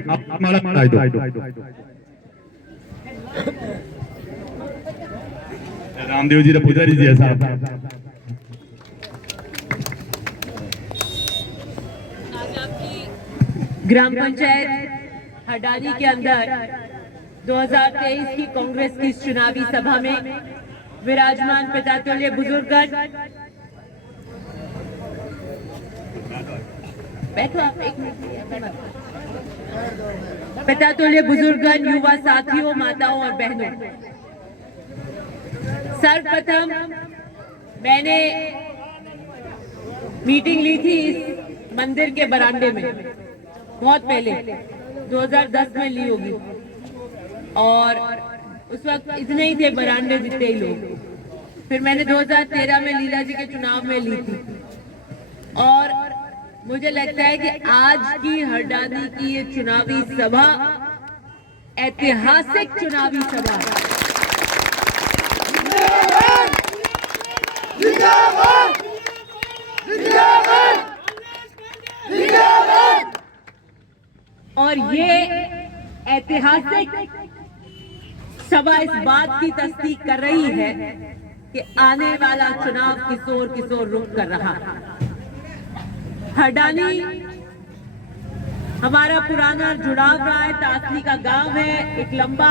आप माला पढ़ाई दो। रामदेव जी पुजारी जी साहब। ग्राम पंचायत हरडानी के अंदर 2023 की कांग्रेस की चुनावी सभा में विराजमान पितातुल्य बुजुर्गगण, बैठो आप एक मिनट, पितातुल्य बुजुर्गगण, युवा साथियों, माताओं और बहनों, सर्वप्रथम मैंने मीटिंग ली थी इस मंदिर के बरामदे में, बहुत पहले 2010 में ली होगी, और उस वक्त इतने ही थे बरामदे जितने ही लोग। फिर मैंने 2013 में लीला जी के चुनाव में ली थी, और मुझे लगता है कि आज की हरडानी की ये चुनावी सभा ऐतिहासिक चुनावी सभा है। और ये ऐतिहासिक सभा इस बात की तस्दीक कर रही है कि आने वाला चुनाव किशोर किशोर रुख कर रहा है। हरडानी हमारा पुराना जुड़ाव रहा है, तासली का गांव है, एक लंबा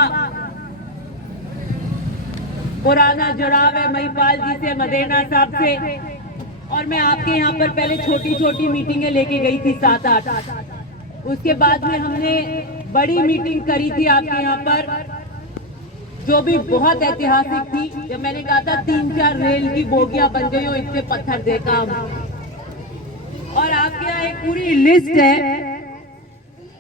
पुराना जुड़ाव है महिपाल जी से, मदेना साहब से, और मैं आपके यहाँ पर पहले छोटी छोटी मीटिंगें लेके गई थी 7-8, उसके बाद में हमने बड़ी मीटिंग करी थी आपके यहाँ पर, जो भी बहुत ऐतिहासिक थी। जब मैंने कहा था 3-4 रेल की बोगियां बन गई हो, इतने पत्थर दे काम, और आपके यहाँ एक पूरी लिस्ट है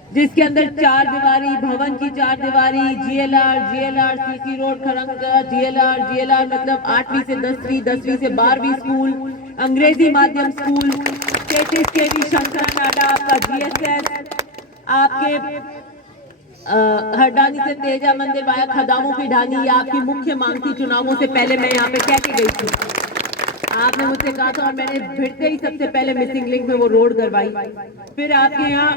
जिसके अंदर 4 दीवारी, भवन की 4 दीवारी, जीएलआर, सीसी रोड खरंगा, जीएलआर मतलब 8वीं से 10वीं, 10वीं से 12वीं स्कूल, अंग्रेजी माध्यम स्कूल, 33 केवी शंकर नाडा, आपका जीएसएस, आपके हरडानी से तेजा मंदिर वाया खदामों की ढानी, ये आपकी मुख्य मांग थी। चुनावों से पहले मैं यहाँ पे कह के गई थी, आपने मुझसे कहा था, और मैंने भिड़ते ही सबसे पहले मिसिंग लिंक में वो रोड करवाई। फिर आपके यहाँ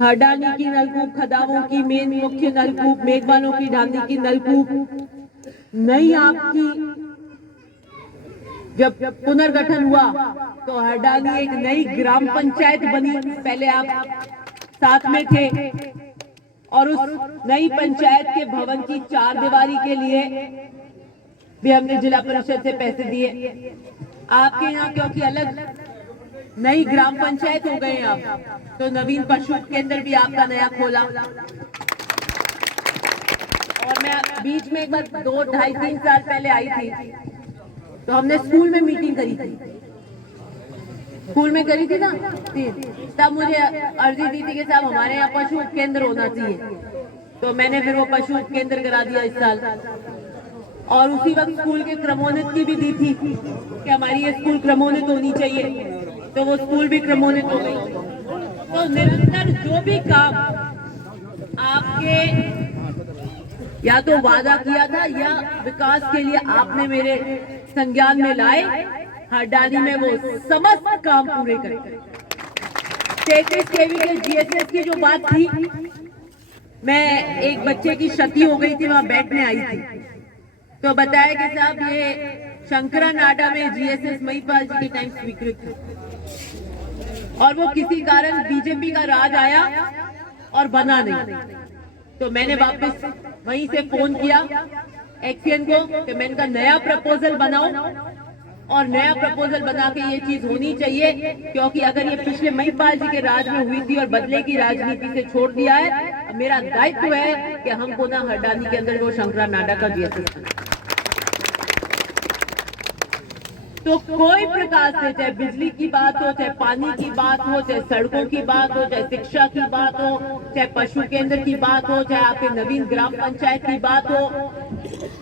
हरडानी की नलकूप, खदामों की मेन मुख्य नलकूप, मेघवानों की ढानी की नलकूप नई, आपकी जब पुनर्गठन हुआ तो हरडानी एक नई ग्राम पंचायत बनी, पहले आप साथ में थे, और उस नई पंचायत के भवन की 4 दीवारी के लिए भी हमने जिला परिषद से पैसे दिए। आपके यहाँ क्योंकि अलग नई ग्राम पंचायत हो गए आप, तो नवीन पशु केंद्र भी आपका नया खोला, और मैं बीच में एक बार 2-2.5-3 साल पहले आई थी, तो हमने स्कूल में मीटिंग करी थी, स्कूल में करी थी ना, तब मुझे अर्जी दी थी कि साहब हमारे यहाँ पशु केंद्र होना चाहिए, तो मैंने फिर वो पशु केंद्र करा दिया इस साल। और उसी वक्त स्कूल के क्रमोन्नत की भी दी थी कि हमारी ये स्कूल क्रमोन्नत होनी चाहिए, तो वो स्कूल भी क्रमोन्नत हो गई। तो निरंतर जो भी काम आपके या तो वादा किया था या विकास के लिए आपने मेरे संज्ञान में लाए, हरडानी में वो समस्त काम पूरे करें। 33 केवी के जीएसएस की जो बात थी, मैं एक बच्चे की क्षति हो गई थी, वहां बैठने आई थी, तो बताया कि साहब ये शंकरा नाडा में जीएसएस महिपाल जी के टाइम स्वीकृत है, और वो किसी कारण बीजेपी का राज आया और बना नहीं। तो मैंने वापस वहीं से फोन किया एक्सीएन को कि मैंने कहा नया प्रपोजल बनाओ, और नया प्रपोजल बना के ये चीज होनी चाहिए, क्योंकि अगर ये पिछले महिपाल जी के राज में हुई थी और बदले की राजनीति से छोड़ दिया है, मेरा दायित्व है कि हमको ना हरडानी के अंदर वो शंकरा नाडा का जीएसएस, तो कोई प्रकार से, चाहे बिजली की बात हो, चाहे पानी की बात हो, चाहे सड़कों की बात हो, चाहे शिक्षा की बात हो, चाहे पशु केंद्र की बात हो, चाहे आपके नवीन ग्राम पंचायत की बात हो,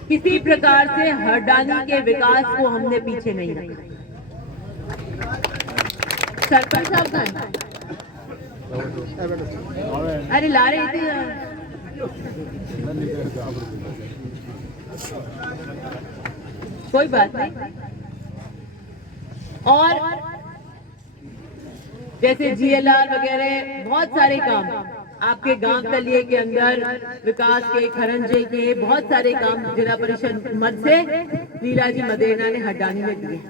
किसी प्रकार से हरडानी के विकास को हमने पीछे नहीं रखा। सरपंच साहब कहाँ हैं? अरे ला रहे थे, कोई बात नहीं। और जैसे जीएलआर वगैरह बहुत सारे काम आपके गांव तलिए के अंदर विकास के, खरंजे के बहुत सारे काम जिला परिषद मद से लीला जी मदेना ने हड्डानी में दिए।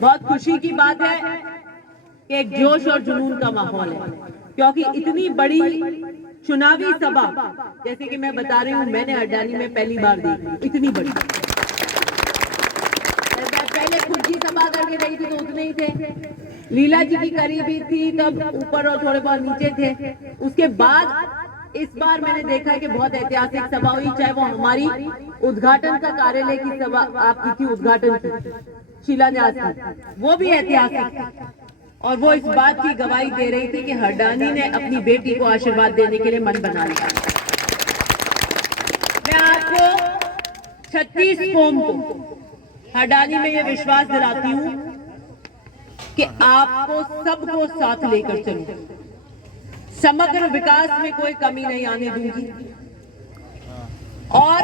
बहुत खुशी की बात है कि एक जोश और जुनून का माहौल है, क्योंकि इतनी बड़ी चुनावी सभा, जैसे कि मैं बता रही हूँ, मैंने हड्डानी में पहली बार देखी इतनी बड़ी। पहले खुद की सभा करके गई थी तो उतने ही थे, लीला जी की करीबी थी तब ऊपर और थोड़े बहुत नीचे थे। उसके बाद इस बार मैंने देखा है कि बहुत ऐतिहासिक सभा हुई, चाहे वो हमारी उद्घाटन का कार्यालय की सभा आपकी थी, उद्घाटन की शिलान्यास की, वो भी ऐतिहासिक, और वो इस बात की गवाही दे रही थी कि हड्डानी ने अपनी बेटी को आशीर्वाद देने के लिए मन बना लिया। मैं आपको 36 कौम को हड्डानी में ये विश्वास दिलाती हूँ कि आपको सबको साथ लेकर चलूं, समग्र विकास में कोई कमी नहीं आने दूंगी, और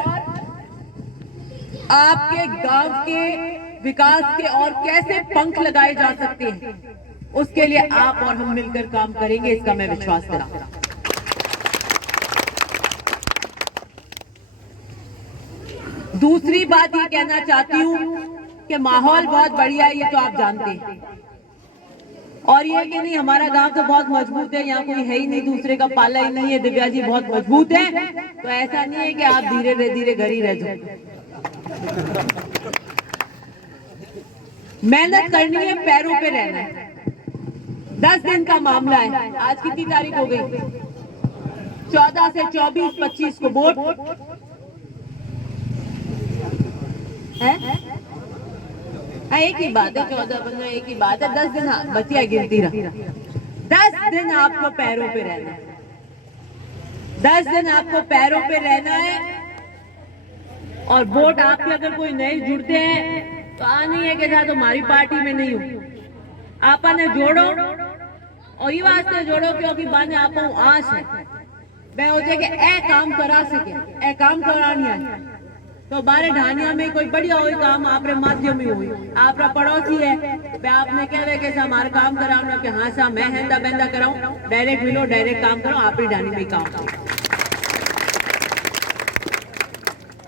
आपके गांव के विकास के और कैसे पंख लगाए जा सकते हैं उसके लिए आप और हम मिलकर काम करेंगे, इसका मैं विश्वास दिलाता हूं। दूसरी बात ये कहना चाहती हूँ कि माहौल बहुत बढ़िया है, ये तो आप जानते हैं, और ये कि नहीं हमारा गांव तो बहुत मजबूत है, यहाँ कोई है ही नहीं, दूसरे का पाला ही नहीं है, दिव्या जी बहुत मजबूत है, तो ऐसा नहीं है कि आप धीरे धीरे घर ही रह जाओ। मेहनत करनी है, पैरों पे रहना है। 10 दिन का मामला है, आज कितनी तारीख हो गई? 14 से 24, 25 को वोट है। एक ही बात है, 14-15 एक ही बात है, 10 दिन बचिया गिनती रहा। 10 दिन आपको पैरों पे रहना है, 10 दिन आपको पैरों पे रहना है, और वोट आपके अगर कोई नहीं जुड़ते हैं तो नहीं है कि साथ हमारी पार्टी में नहीं हूँ, आपा ने जोड़ो, और ये वास्ते जोड़ो क्योंकि बाने आपको आस है मैं हो जाए कि ए काम करा सके, ए काम करानी है तो बारे ढानिया में कोई बढ़िया हुई काम आप माध्यम में हुई, आप पड़ोसी है, आपने कह रहे कि हमारा काम कराओ कि हाँ सा मैं हैंदा बंदा कराऊं, डायरेक्ट मिलो, डायरेक्ट काम करो, आप ही ढानी में काम करो।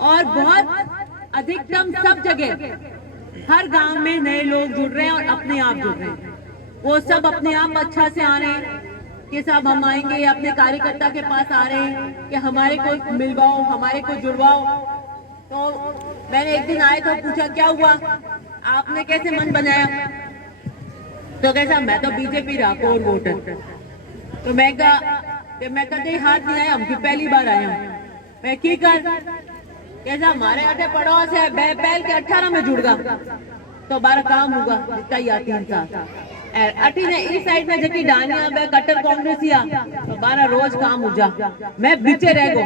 और बहुत अधिकतम सब जगह हर गांव में नए लोग जुड़ रहे हैं और अपने आप जुड़ रहे हैं, वो सब अपने आप अच्छा से आ रहे हैं कि साहब हम आएंगे, अपने कार्यकर्ता के पास आ रहे हैं कि हमारे को मिलवाओ, हमारे को जुड़वाओ। तो मैंने एक दिन आए तो पूछा क्या हुआ, आपने कैसे मन बनाया, तो कैसा मैं तो बीजेपी रहा कोर वोटर, तो मैं कहा कि मैं कदे हाथ नहीं आया, हम पहली बार आया हूँ, मैं की कर कैसा हमारे अटे पड़ोस है पहल के 18 में जुड़ गया तो 12 काम होगा जितना ही आती इंसान अटी ने इस साइड में जबकि डानिया में कट्टर कांग्रेसिया तो 12 रोज काम हो जा, मैं बीचे रह गो,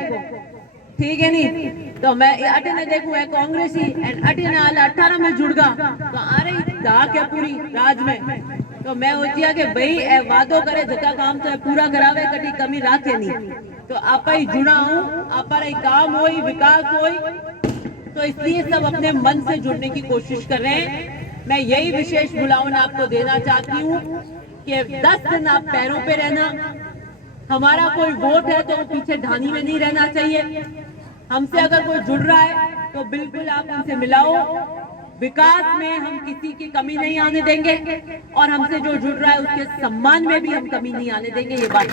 ठीक है नहीं, तो मैं अटे ने देखूं है कांग्रेसी एंड अटे ने 18 में जुड़ गया तो आ रही धाक है पूरी राज में, तो मैं होती कि भाई वादो करे जता काम तो पूरा करावे, कभी कमी राखे नहीं, तो आप ही जुड़ा हूँ, आप काम हो विकास हो, तो इसलिए सब अपने मन से जुड़ने की कोशिश कर रहे हैं। मैं यही विशेष बुलावन आपको देना चाहती हूँ कि 10 दिन आप पैरों पे रहना, हमारा कोई वोट है तो पीछे ढानी में नहीं रहना चाहिए, हमसे अगर कोई जुड़ रहा है तो बिल्कुल आप उनसे मिलाओ, विकास में हम किसी की कमी नहीं आने देंगे और हमसे जो जुड़ रहा है उसके सम्मान में भी हम कमी नहीं आने देंगे, ये बात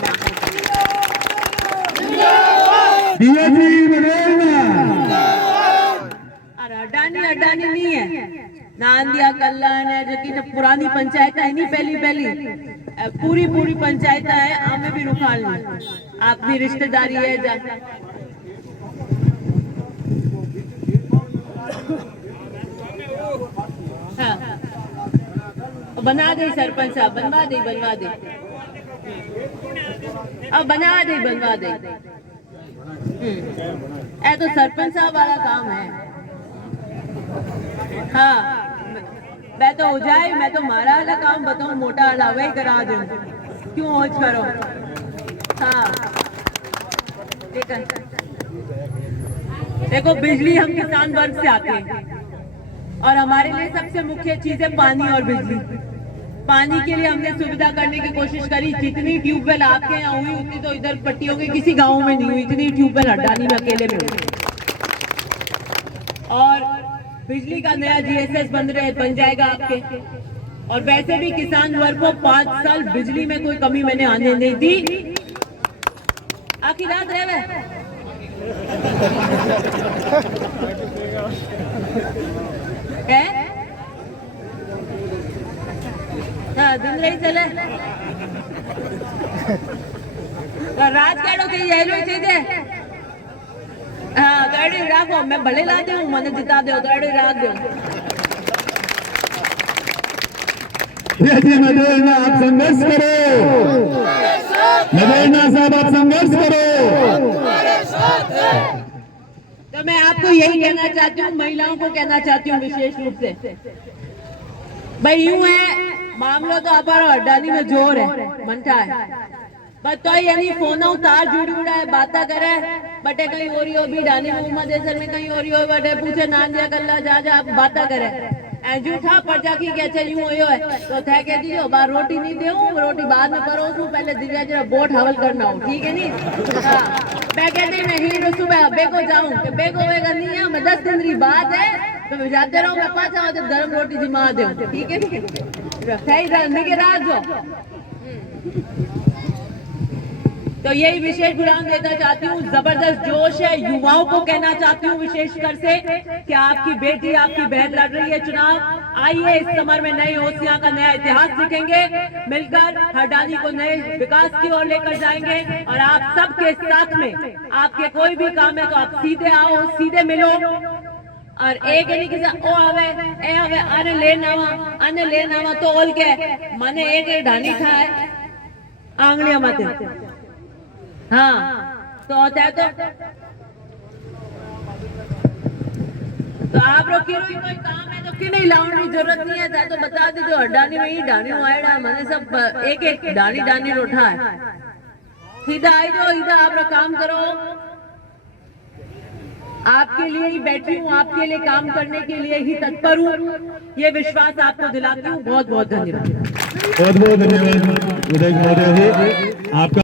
अडानी नहीं है, नांदिया कल्याण है जो पुरानी पंचायत है नहीं, पहली पूरी पंचायत है, हमें भी रुखाल नहीं, आपकी रिश्तेदारी है हाँ। बना दे सरपंच साहब, बनवा दे अब बनवा दे ऐ तो सरपंच साहब वाला काम है। हाँ मैं तो हो जाए, मैं तो मारा वाला काम बताऊं, मोटा वाला वही करा दूं, क्यों होज करो। हाँ देखो बिजली हम किसान वर्ग से आते हैं और हमारे लिए सबसे मुख्य चीज है पानी और बिजली, पानी के लिए हमने सुविधा करने की कोशिश करी। जितनी ट्यूबवेल आपके यहाँ हुई उतनी तो इधर पट्टियों के किसी गांव में नहीं हुई। इतनी ट्यूबवेल हड्डानी में अकेले में हुई। और बिजली का नया GSS बन जाएगा आपके। और वैसे भी किसान वर्ग को 5 साल बिजली में कोई कमी मैंने आने नहीं दी। आखिर रात रहे दिन रही चले राज काढ़ो थी येलो थी दे हाँ गाड़ी राखो मैं भले ला दूं मैंने जिता दो गाड़ी राख दो। नदेड़ना आप संघर्ष करो, नदेड़ना साहब आप संघर्ष करो। तो मैं आपको यही कहना चाहती हूँ, महिलाओं को कहना चाहती हूँ विशेष रूप से, भाई यूं है मामलो तो अपारो अड्डानी में जोर है मनता है बताओ यानी फोन तार जुड़ी उड़ा है बाता करे बटे कहीं हो रही हो भी डानी में उमा देसर में कहीं हो रही हो बटे पूछे नान दिया कल्ला जा बाता करे जूठा पर्चा की क्या यूं हो है तो थे कह दीजिए बार रोटी नहीं देऊं रोटी बाद में परोसूं पहले दिव्या जरा बोट हवल करना हो ठीक है नहीं। मैं कहती मैं ही सुबह अब्बे को जाऊं कि बे को नहीं है मैं 10 दिन की बात है तो जाते रहो मैं पाचा तो गर्म रोटी जिमा दे ठीक है सही के रात जो। तो यही विशेष गुलाम देना चाहती हूँ। जबरदस्त जोश है युवाओं को कहना चाहती हूँ विशेषकर से कि आपकी बेटी आपकी बहन लड़ रही है चुनाव। आइए इस समर में नई होशियां का नया इतिहास लिखेंगे मिलकर हरडानी को नए विकास की ओर लेकर जाएंगे। और आप सबके साथ में आपके कोई भी काम है तो आप सीधे आओ सीधे मिलो और एक नहीं किसी ओ आवे ए आवे आने लेन आवा तो ओल के मने एक ढानी खाए आंगलियां माते हाँ तो होता है तो आप लोग की कोई काम है तो कि नहीं लाने की जरूरत नहीं है तो बता दीजिए हड्डानी में ही डानी आएगा मैंने सब एक डानी रोठा है सीधा आई जाओ इधर आप लोग काम करो। आपके लिए ही बैठी हूँ आपके लिए काम करने के लिए ही तत्पर हूँ ये विश्वास आपको दिलाती हूँ। बहुत बहुत धन्यवाद। बहुत बहुत धन्यवाद उदय महोदय जी आपका।